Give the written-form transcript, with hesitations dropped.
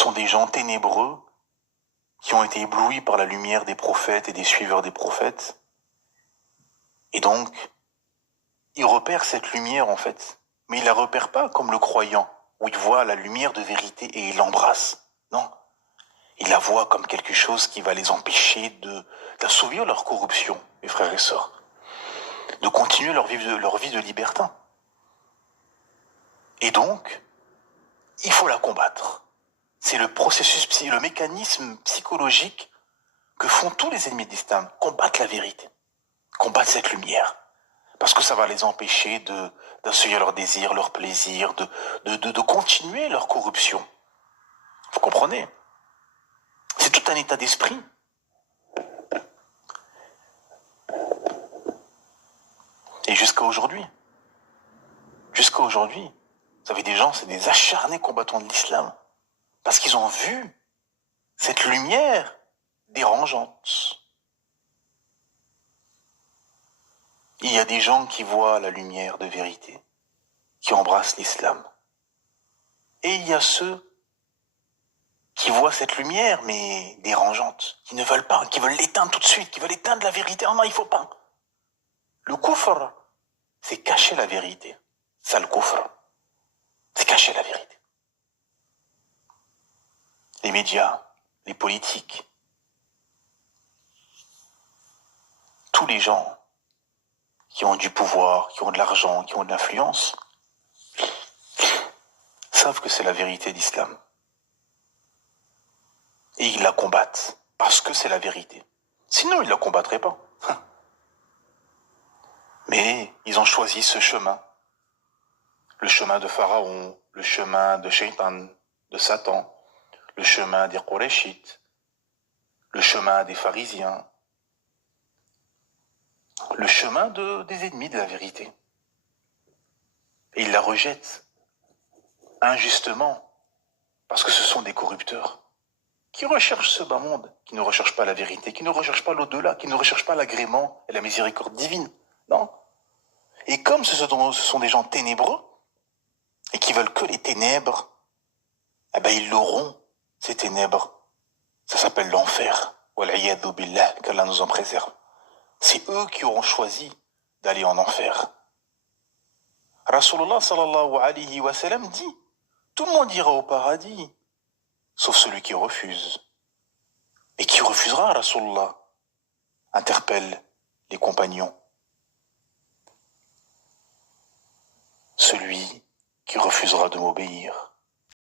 sont des gens ténébreux qui ont été éblouis par la lumière des prophètes et des suiveurs des prophètes. Et donc, ils repèrent cette lumière en fait. Mais ils la repèrent pas comme le croyant, où il voit la lumière de vérité et il l'embrasse. Non. Ils la voient comme quelque chose qui va les empêcher d'assouvir leur corruption, mes frères et sœurs. De continuer leur vie de libertin. Et donc, il faut la combattre. C'est le processus, le mécanisme psychologique que font tous les ennemis de l'islam. Combattre la vérité. Combattre cette lumière. Parce que ça va les empêcher d'assurer leurs désirs, leurs plaisirs, de continuer leur corruption. Vous comprenez? C'est tout un état d'esprit. Et jusqu'à aujourd'hui, vous savez, des gens, c'est des acharnés combattants de l'islam. Parce qu'ils ont vu cette lumière dérangeante. Il y a des gens qui voient la lumière de vérité, qui embrassent l'islam. Et il y a ceux qui voient cette lumière, mais dérangeante, qui ne veulent pas, qui veulent l'éteindre tout de suite, qui veulent éteindre la vérité. Oh non, il faut pas. Le kufr, c'est cacher la vérité. Ça, le kufr, c'est cacher la vérité. Les médias, les politiques, tous les gens qui ont du pouvoir, qui ont de l'argent, qui ont de l'influence, savent que c'est la vérité d'islam. Et ils la combattent, parce que c'est la vérité. Sinon, ils ne la combattraient pas. Mais ils ont choisi ce chemin. Le chemin de Pharaon, le chemin de Shaitan, de Satan, le chemin des Qurayshites, le chemin des pharisiens, le chemin des ennemis de la vérité. Et ils la rejettent injustement, parce que ce sont des corrupteurs qui recherchent ce bas monde, qui ne recherchent pas la vérité, qui ne recherchent pas l'au-delà, qui ne recherchent pas l'agrément et la miséricorde divine. Non. Et comme ce sont des gens ténébreux, et qui veulent que les ténèbres, eh ben ils l'auront, ces ténèbres. Ça s'appelle l'enfer. Wal'iyadhu billah, qu'Allah nous en préserve. C'est eux qui auront choisi d'aller en enfer. Rasulullah sallallahu alayhi wa sallam dit, tout le monde ira au paradis, sauf celui qui refuse. Et qui refusera, Rasulullah, interpelle les compagnons. Celui qui refusera de m'obéir.